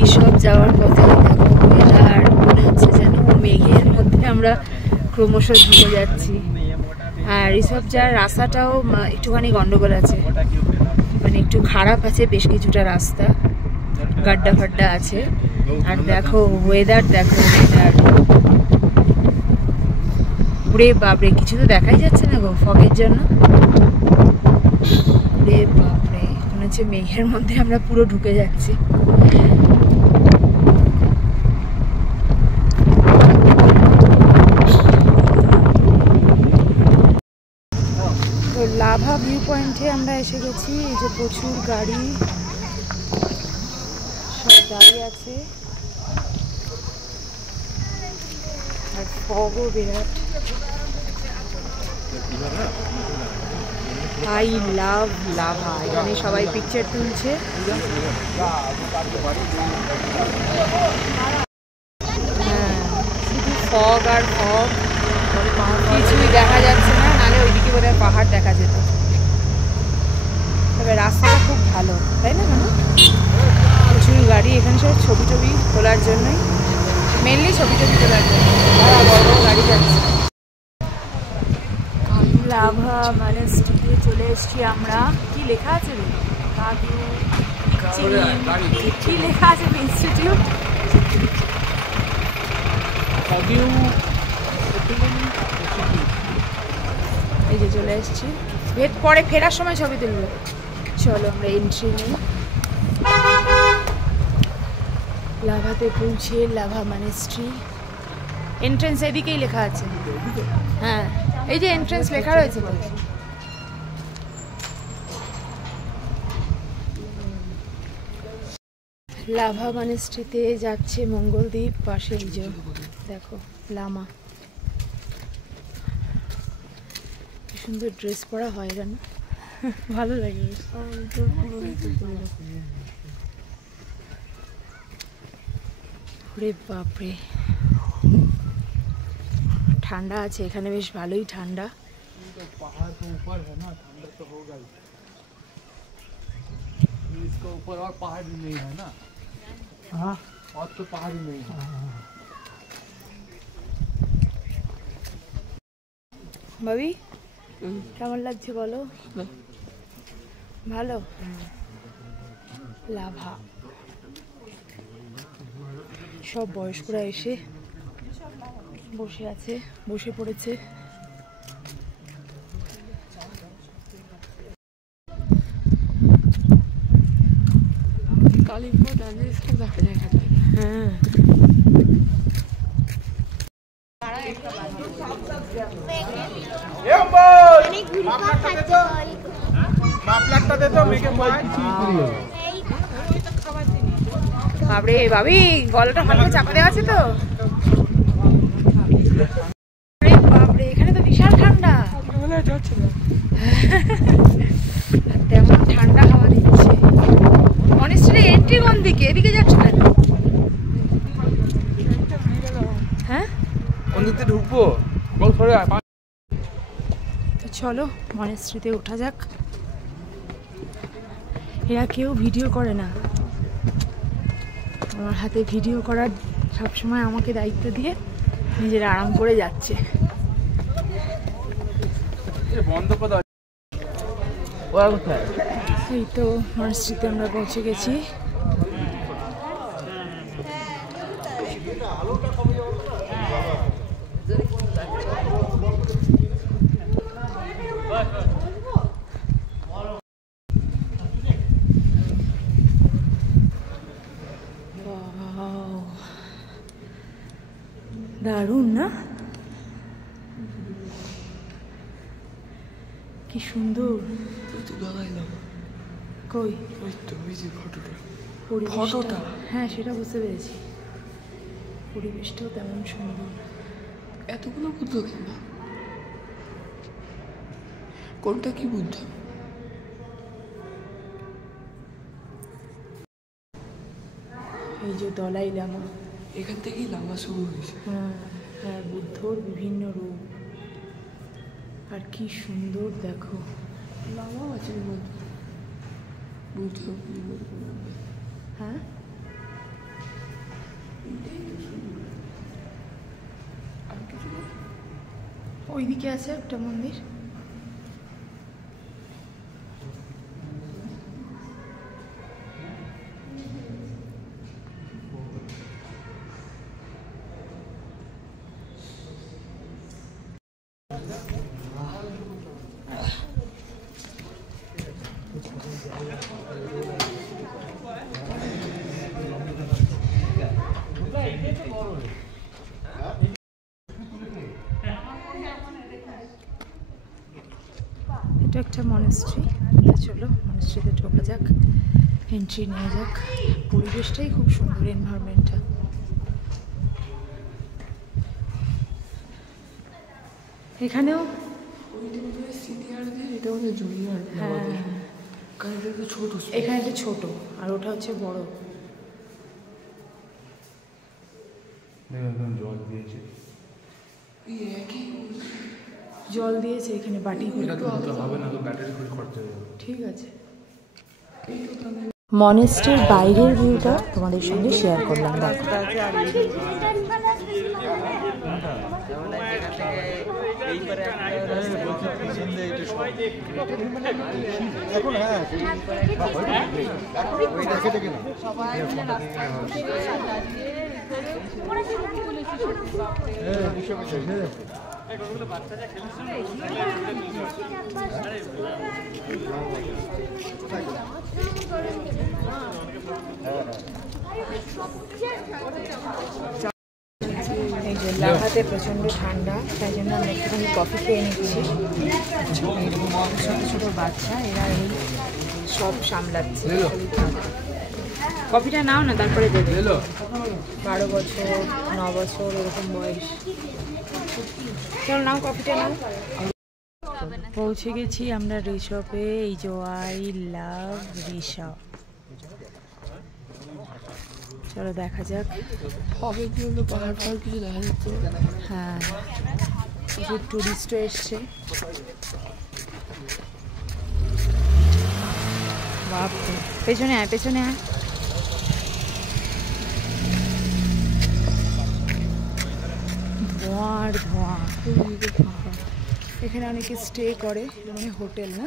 ঋষভ যাওয়ার পথে দেখো ওয়েদার মনে হচ্ছে যেন মেঘের মধ্যে আমরা ক্রমশ ঢুকে যাচ্ছি। আর ঋষভ যাওয়ার রাস্তাটাও একটুখানি গন্ডগোল আছে, মানে একটু খারাপ আছে, বেশ কিছুটা রাস্তা গাড্ডা ফাড্ডা আছে। আর দেখো ওয়েদার, দেখো ওয়েদার, ওরে বাপরে কিছু তো দেখাই যাচ্ছে না গো ফগের জন্য। ওরে বাপরে মনে হচ্ছে মেঘের মধ্যে আমরা পুরো ঢুকে যাচ্ছি। তো লাভা ভিউ পয়েন্টে আমরা এসে গেছি। এই যে প্রচুর গাড়ি সব দাঁড়িয়ে আছে, আর ফগও বিরাট। আই লাভ লাভা, এখানে সবাই পিকচার তুলছে। হ্যাঁ শুধু ফগ আর ফগ, কিছুই দেখা যাচ্ছে না, নাহলে ওইদিকে বোধহয় পাহাড় দেখা যেত। তবে রাস্তাটা খুব ভালো, তাই না? প্রচুর গাড়ি এখানে, সব ছবি টবি তোলার জন্যই, মেনলি ছবি টবি তোলার জন্য বড় বড় গাড়ি যাচ্ছে। লাভা মনেস্ট্রিতে চলে এসেছি আমরা। কি লেখা আছে রে? কি লেখা আছে? ইনস্টিটিউট এই যে চলে এসেছি। পরে ফেরার সময় ছবি তুলবো। চলো আমরা এন্ট্রি নিই। লাভাতে পৌঁছে লাভা মনেস্ট্রি। এন্ট্রেন্স এদিকেই লেখা আছে। হ্যাঁ এই যে এন্ট্রেন্স লেখা রয়েছে তো। লাভা মনেস্ট্রিতে যাচ্ছে মঙ্গলদ্বীপ, পাশে এই যে দেখো লামা। কি সুন্দর ড্রেস পরা হয় জানো, ভালো লাগে। ওরে বাপরে ঠান্ডা আছে এখানে, বেশ ভালোই ঠান্ডা। पहाड़ तो ऊपर है ना, ठंडा तो होगा ही। इसके ऊपर और पहाड़ भी नहीं है ना। हाँ और तो पहाड़ ही नहीं है। ভাবি কেমন লাগছে বলো? ভালো। লাভা সব বয়স্করা এসে বসে আছে, বসে পড়েছে। হ্যাঁ বাবরে ভাবি গলাটা হালকা চাপা দেওয়া আছে তো। বাবরে এখানে তো বিশাল ঠান্ডা, তেমন ঠান্ডা হাওয়া দিচ্ছে। মনেস্ট্রির এন্ট্রি কোন দিকে? এদিকে যাচ্ছে কেন? হ্যাঁ কোন দিকে ঢুকবো? তো চলো মনেস্ট্রিতে ওঠা যাক। এরা কেউ ভিডিও করে না, আমার হাতে ভিডিও করার সবসময় আমাকে দায়িত্ব দিয়ে নিজেরা আরাম করে যাচ্ছে। এই তো মনেস্ট্রিতে আমরা পৌঁছে গেছি। দারুণ না? কি সুন্দর। কই ফটোটা? হ্যাঁ সেটা বুঝতে পেরেছি, পরিবেশটাও তেমন সুন্দর। এতগুলো বুদ্ধ কেন? কোনটা কি বুদ্ধ? এই যে দলাই লামা, এখান থেকেই লামা শুরু হয়েছে। হ্যাঁ হ্যাঁ বুদ্ধর বিভিন্ন রূপ, আর কি সুন্দর দেখো। লামা আছে বুদ্ধ। হ্যাঁ ওইদিকে আছে একটা মন্দির। এটা একটা মনেস্ট্রি। চলো মনেস্ট্রিতে ঢোকা যাক, এন্ট্রি নেওয়া যাক। পরিবেশটাই খুব সুন্দর, এনভায়রনমেন্টটা। এখানেও এখানে একটা ছোট, আর ওটা হচ্ছে বড়। জল দিয়েছে এখানে বাটি করে। ঠিক আছে। মনেস্ট্রির বাইরের ভিউটা তোমাদের সঙ্গে শেয়ার করলাম। এই যে লাভাতে প্রচণ্ড ঠান্ডা, তাই জন্য আমরা একটুখানি কফি খেয়ে নিচ্ছি। এরকম ছোটো ছোটো বাচ্চা, এরা এই সব সামলাচ্ছে। কফিটা নাও না, তারপরে দেবে। 12 বছর 9 বছর এরকম বয়স। চলো নাও, কফিটা নাও। পৌঁছে গেছি আমরা রিসর্টে। এই যে আই লাভ রিসর্ট। চলো দেখা যাক। ফগের জন্য পাহাড় পাহাড় কিছু দেখা যাচ্ছে। হ্যাঁ, কিছু টুরিস্টও এসছে। বাপরে, পেছনে আয়, পেছনে আয়। ধোঁয়ার ধোঁয়া। এখানে অনেকে স্টে করে, মানে হোটেল না,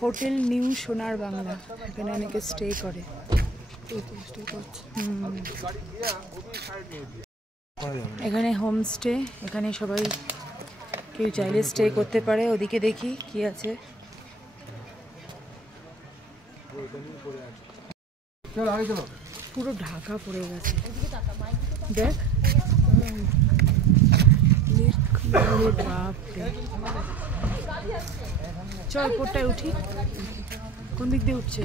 হোটেল নিউ সোনার বাংলা। এখানে অনেকে স্টে করে। এখানে হোমস্টে, এখানে সবাই কেউ চাইলে স্টে করতে পারে। ওদিকে দেখি কি আছে। পুরো ঢাকা পড়ে গেছে, দেখ। বাপরে, চল কোটটায় উঠি। কোন দিক দিয়ে উঠছে?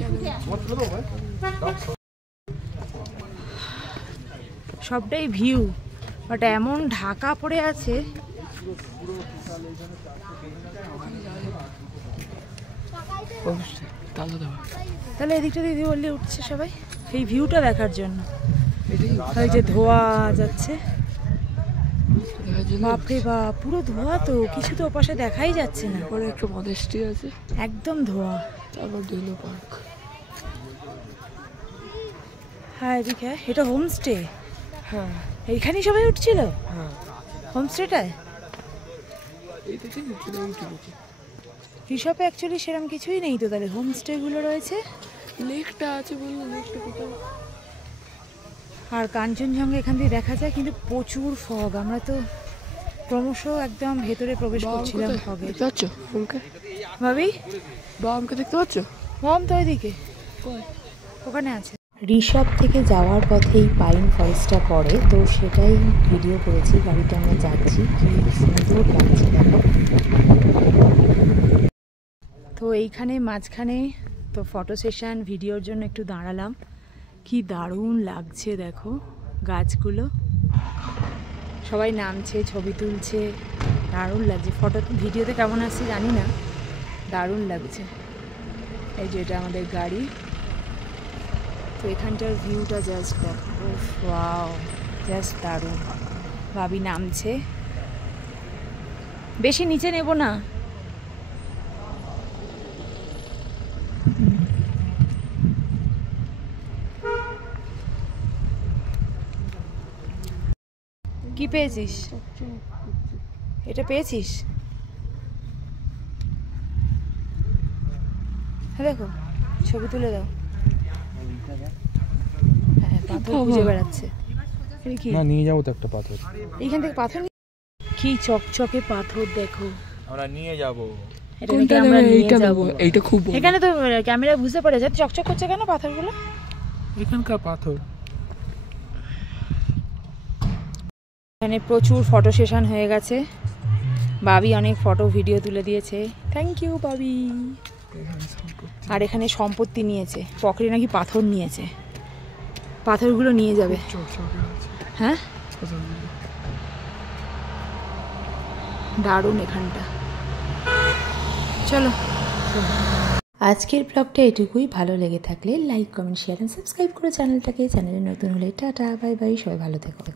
সবটাই ভিউ, বাট এমন ঢাকা পড়ে আছে। তাহলে এদিকটা দিদি বললে উঠছে সবাই এই ভিউটা দেখার জন্য। ওই যে ধোয়া যাচ্ছে, বাপরে বাপ, পুরো ধোয়া তো, কিছু তো ওপাশে দেখাই যাচ্ছে না। পরে একটা মনেস্ট্রি আছে, একদম ধোয়া। তারপর ডেলো পার্ক। হ্যাঁ এদিকে, এটা হোমস্টে। হ্যাঁ, এইখানেই সবাই উঠছিল হ্যাঁ হোমস্টেটায়। এই থেকে রিসর্টে অ্যাকচুয়ালি সেরকম কিছুই নেই তো, তাহলে হোমস্টেগুলো রয়েছে। লেকটা আছে বললো, লেকটা কোথাও। আর কাঞ্চনজঙ্ঘা এখান দিয়ে দেখা যায়, কিন্তু প্রচুর ফগ। আমরা তো ক্রমশ একদম ভেতরে প্রবেশ করছিলাম ফগে। দেখতে পাচ্ছ ওমকে? ভাবি, বামকে দেখতে পাচ্ছ? হোম তো ওইদিকে, ওখানে আছে। রিসর্ট থেকে যাওয়ার পথেই পাইন ফরেস্টটা পড়ে, তো সেটাই ভিডিও করেছি। গাড়িটা আমরা যাচ্ছি, কি সুন্দর লাগছে দেখো। তো এইখানে মাঝখানে তো ফটো সেশন ভিডিওর জন্য একটু দাঁড়ালাম। কি দারুণ লাগছে দেখো, গাছগুলো সবাই নামছে, ছবি তুলছে, দারুণ লাগছে। ফটো ভিডিওতে কেমন আসছে জানি না, দারুণ লাগছে। এই যে এটা আমাদের গাড়ি। তো এখানটার ভিউটা জাস্ট দেখো, ওয়াও, জাস্ট দারুণ। ভাবি নামছে, বেশি নিচে নেব না। কি পেয়েছিস? এটা পেয়েছিস? হ্যাঁ দেখো, ছবি তুলে দাও। হ্যাঁ, পাথর খুঁজে বেড়াচ্ছে। না, নিয়ে যাবো তো একটা পাথর। এইখান থেকে পাথর কি চকচকে পাথর দেখো। আমরা নিয়ে যাবো। এটাকে আমরা নিয়ে যাবো। এইটা খুব এখানে তো ক্যামেরা বুঝতে পারে যে চকচক করছে কেন পাথরগুলো। এখানকার পাথর। এখানে প্রচুর ফটো সেশন হয়ে গেছে। বাবি অনেক ফটো ভিডিও তুলে দিয়েছে, থ্যাংক ইউ বাবি। আর এখানে সম্পত্তি নিয়েছে, পকেটে নাকি পাথর নিয়েছে, পাথরগুলো নিয়ে যাবে। হ্যাঁ, দারুণ এখানটা। চলো, আজকের ব্লগটা এটুকুই। ভালো লেগে থাকলে like, comment, share and subscribe করে চ্যানেলে নতুন হলে টাটা, বাই বাই, সবাই ভালো থেকো।